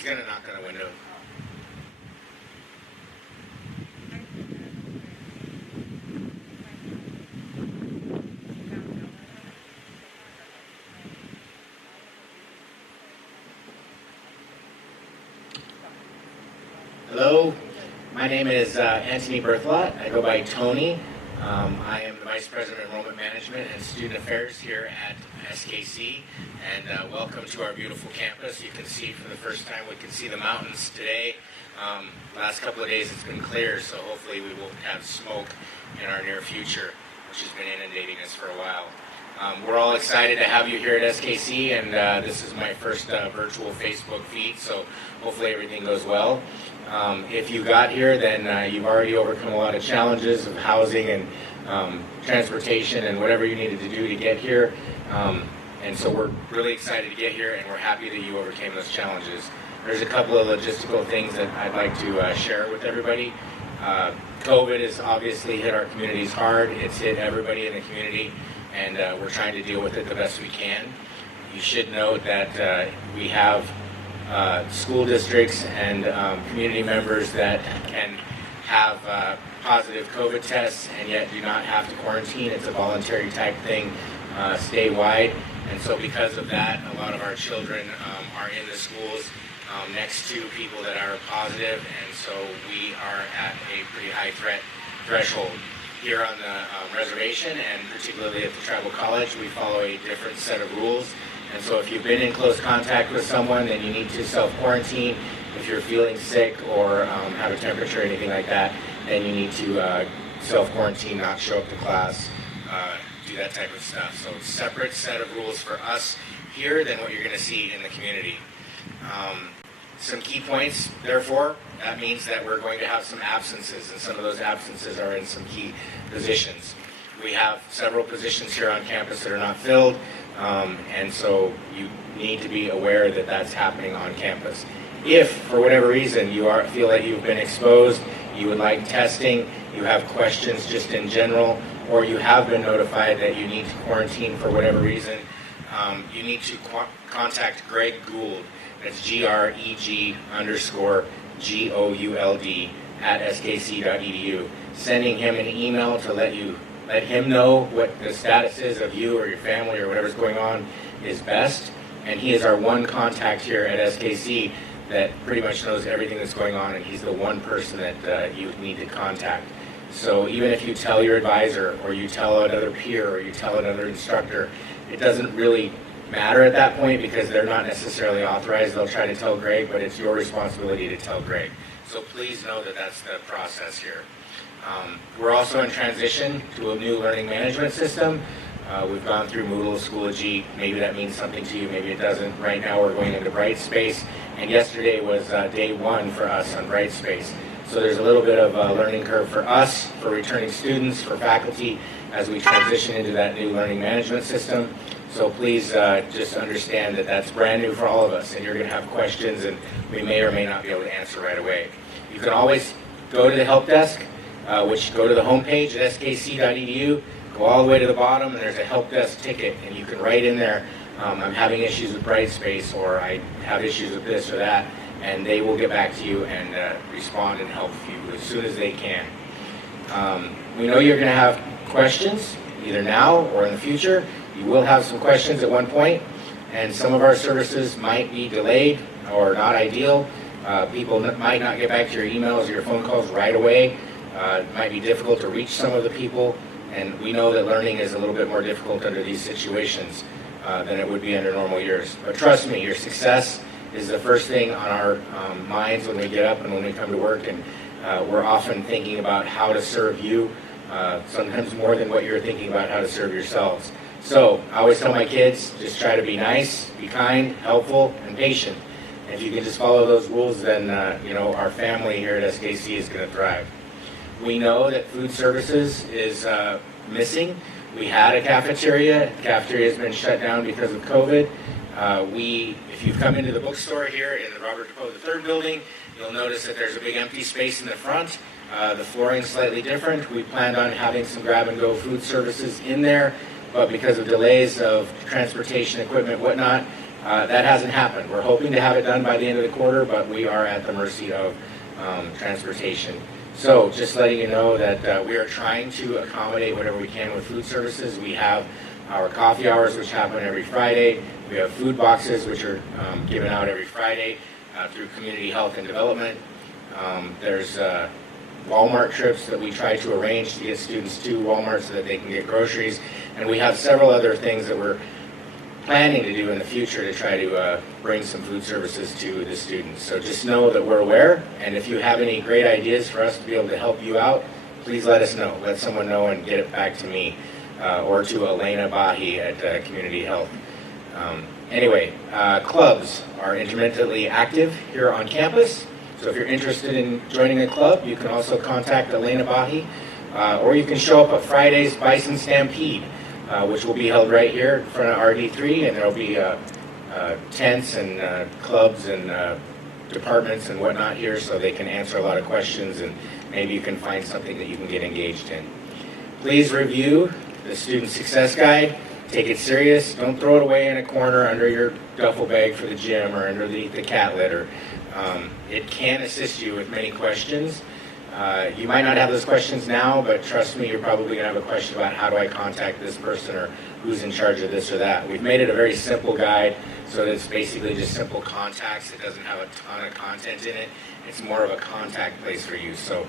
He's going to knock on a window. Hello, my name is Antony Berthelote. I go by Tony. I am the Vice President of Enrollment Management and Student Affairs here at SKC, and welcome to our beautiful campus. You can see for the first time, we can see the mountains today. Last couple of days it's been clear, so hopefully we won't have smoke in our near future, which has been inundating us for a while. We're all excited to have you here at SKC, and this is my first virtual Facebook feed, so hopefully everything goes well. If you got here, then you've already overcome a lot of challenges of housing and transportation and whatever you needed to do to get here. And so we're really excited to get here, and we're happy that you overcame those challenges. There's a couple of logistical things that I'd like to share with everybody. COVID has obviously hit our communities hard. It's hit everybody in the community, and we're trying to deal with it the best we can. You should note that we have school districts and community members that can have positive COVID tests and yet do not have to quarantine. It's a voluntary type thing statewide, and so because of that, a lot of our children are in the schools next to people that are positive, and so we are at a pretty high threshold. Here on the reservation, and particularly at the tribal college, we follow a different set of rules. And so if you've been in close contact with someone, then you need to self-quarantine. If you're feeling sick or have a temperature or anything like that, then you need to self-quarantine, not show up to class, do that type of stuff. So it's a separate set of rules for us here than what you're going to see in the community. Some key points, therefore, that means that we're going to have some absences, and some of those absences are in some key positions. We have several positions here on campus that are not filled, and so you need to be aware that that's happening on campus. If, for whatever reason, you feel that you've been exposed, you would like testing, you have questions just in general, or you have been notified that you need to quarantine for whatever reason, you need to contact Greg Gould. That's GREG_GOULD at skc.edu. Sending him an email to let him know what the status is of you or your family or whatever's going on is best. And he is our one contact here at SKC that pretty much knows everything that's going on, and he's the one person that you need to contact. So even if you tell your advisor or you tell another peer or you tell another instructor, it doesn't really matter at that point because they're not necessarily authorized. They'll try to tell Greg, but it's your responsibility to tell Greg. So please know that that's the process here. We're also in transition to a new learning management system. We've gone through Moodle, Schoology. Maybe that means something to you, maybe it doesn't. Right now we're going into Brightspace, and yesterday was day one for us on Brightspace. So there's a little bit of a learning curve for us, for returning students, for faculty, as we transition into that new learning management system. So please just understand that that's brand new for all of us, and you're going to have questions, and we may or may not be able to answer right away. You can always go to the help desk, which go to the homepage at skc.edu, go all the way to the bottom, and there's a help desk ticket, and you can write in there, I'm having issues with Brightspace, or I have issues with this or that, and they will get back to you and respond and help you as soon as they can. We know you're going to have questions, either now or in the future. You will have some questions at one point, and some of our services might be delayed or not ideal. People might not get back to your emails or your phone calls right away. It might be difficult to reach some of the people, and we know that learning is a little bit more difficult under these situations than it would be under normal years. But trust me, your success is the first thing on our minds when we get up and when we come to work, and we're often thinking about how to serve you, sometimes more than what you're thinking about how to serve yourselves. So I always tell my kids, just try to be nice, be kind, helpful, and patient. And if you can just follow those rules, then our family here at SKC is going to thrive. We know that food services is missing. We had a cafeteria. The cafeteria has been shut down because of COVID. If you've come into the bookstore here in the Robert DePoe III building, you'll notice that there's a big empty space in the front. The flooring is slightly different. We planned on having some grab-and-go food services in there, but because of delays of transportation, equipment, whatnot, That hasn't happened. We're hoping to have it done by the end of the quarter, but we are at the mercy of transportation. So just letting you know that we are trying to accommodate whatever we can with food services. We have our coffee hours, which happen every Friday. We have food boxes, which are given out every Friday through Community Health and Development. There's Walmart trips that we try to arrange to get students to Walmart so that they can get groceries. And we have several other things that we're planning to do in the future to try to bring some food services to the students. So just know that we're aware, and if you have any great ideas for us to be able to help you out, please let us know. Let someone know and get it back to me or to Elena Bahi at Community Health. Anyway, clubs are intermittently active here on campus. So if you're interested in joining a club, you can also contact Elena Bahi, or you can show up at Friday's Bison Stampede, which will be held right here in front of RD3, and there will be tents and clubs and departments and whatnot here, so they can answer a lot of questions, and maybe you can find something that you can get engaged in. Please review the Student Success Guide. Take it serious. Don't throw it away in a corner under your duffel bag for the gym or underneath the cat litter. It can assist you with many questions. You might not have those questions now, but trust me, you're probably going to have a question about how do I contact this person or who's in charge of this or that. We've made it a very simple guide, so that it's basically just simple contacts. It doesn't have a ton of content in it. It's more of a contact place for you. So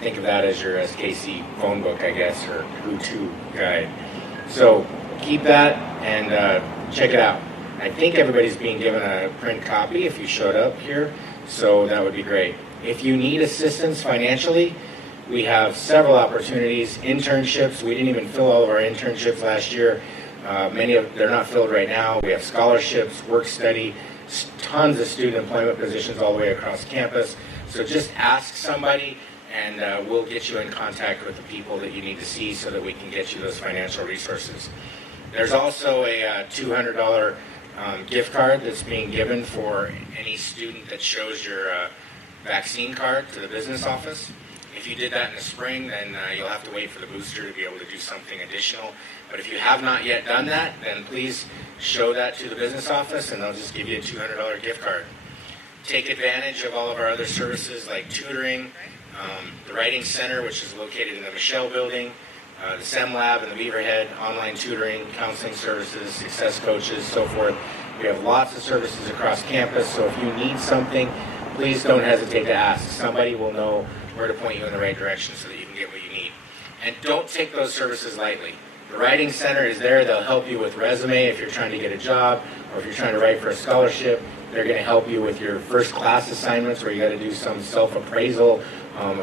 think of that as your SKC phone book, I guess, or who-to guide. So keep that and check it out. I think everybody's being given a print copy if you showed up here, so that would be great. If you need assistance financially, we have several opportunities. Internships, we didn't even fill all of our internships last year. They're not filled right now. We have scholarships, work study, tons of student employment positions all the way across campus. So just ask somebody, and we'll get you in contact with the people that you need to see so that we can get you those financial resources. There's also a $200 gift card that's being given for any student that shows your vaccine card to the business office. If you did that in the spring, then you'll have to wait for the booster to be able to do something additional. But if you have not yet done that, then please show that to the business office, and they'll just give you a $200 gift card. Take advantage of all of our other services like tutoring, the Writing Center, which is located in the Michelle Building, the SEM Lab and the Beaverhead, online tutoring, counseling services, success coaches, so forth. We have lots of services across campus, so if you need something, please don't hesitate to ask. Somebody will know where to point you in the right direction so that you can get what you need. And don't take those services lightly. The Writing Center is there. They'll help you with resume if you're trying to get a job, or if you're trying to write for a scholarship. They're going to help you with your first class assignments where you got to do some self-appraisal,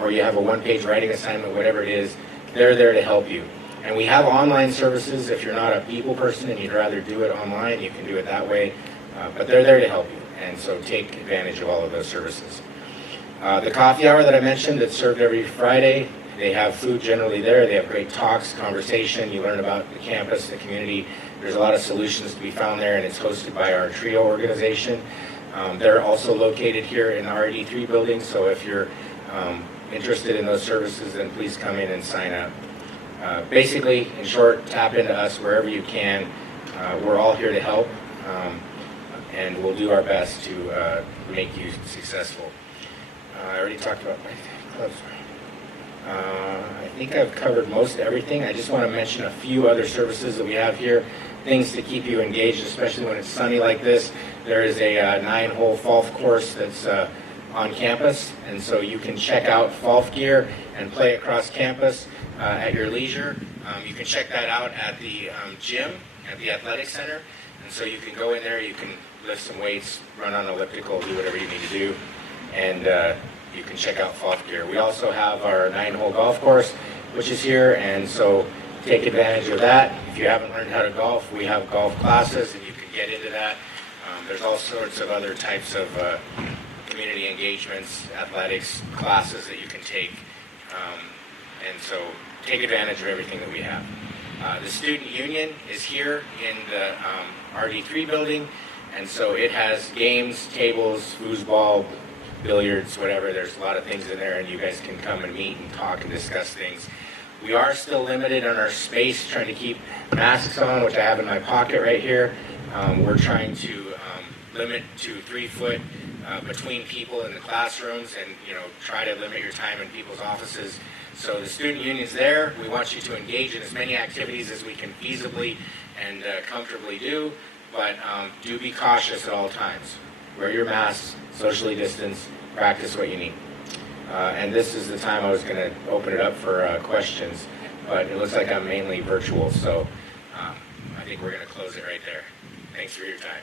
or you have a one-page writing assignment, whatever it is. They're there to help you. And we have online services. If you're not a people person and you'd rather do it online, you can do it that way. But they're there to help you. And so take advantage of all of those services. The coffee hour that I mentioned, that's served every Friday, they have food generally there. They have great talks, conversation. You learn about the campus, the community. There's a lot of solutions to be found there, and it's hosted by our TRIO organization. They're also located here in the RD3 building, so if you're interested in those services, then please come in and sign up. Basically, in short, tap into us wherever you can. We're all here to help, and we'll do our best to make you successful. I already talked about my clubs. I think I've covered most everything. I just want to mention a few other services that we have here, things to keep you engaged, especially when it's sunny like this. There is a 9-hole golf course that's on campus, and so you can check out golf gear and play across campus at your leisure. You can check that out at the gym at the athletic center, and so you can go in there, you can lift some weights, run on elliptical, do whatever you need to do, and you can check out golf gear. We also have our 9-hole golf course, which is here, and so take advantage of that. If you haven't learned how to golf, we have golf classes, and you can get into that. There's all sorts of other types of community engagements, athletics, classes that you can take, and so take advantage of everything that we have. The student union is here in the RD3 building, and so it has games, tables, foosball, billiards, whatever. There's a lot of things in there, and you guys can come and meet and talk and discuss things. We are still limited on our space, trying to keep masks on, which I have in my pocket right here. We're trying to limit to 3 foot between people in the classrooms, and try to limit your time in people's offices. So the student union's there. We want you to engage in as many activities as we can feasibly and comfortably do, but do be cautious at all times. Wear your masks, socially distance, practice what you need. And this is the time I was going to open it up for questions, but it looks like I'm mainly virtual, so I think we're going to close it right there. Thanks for your time.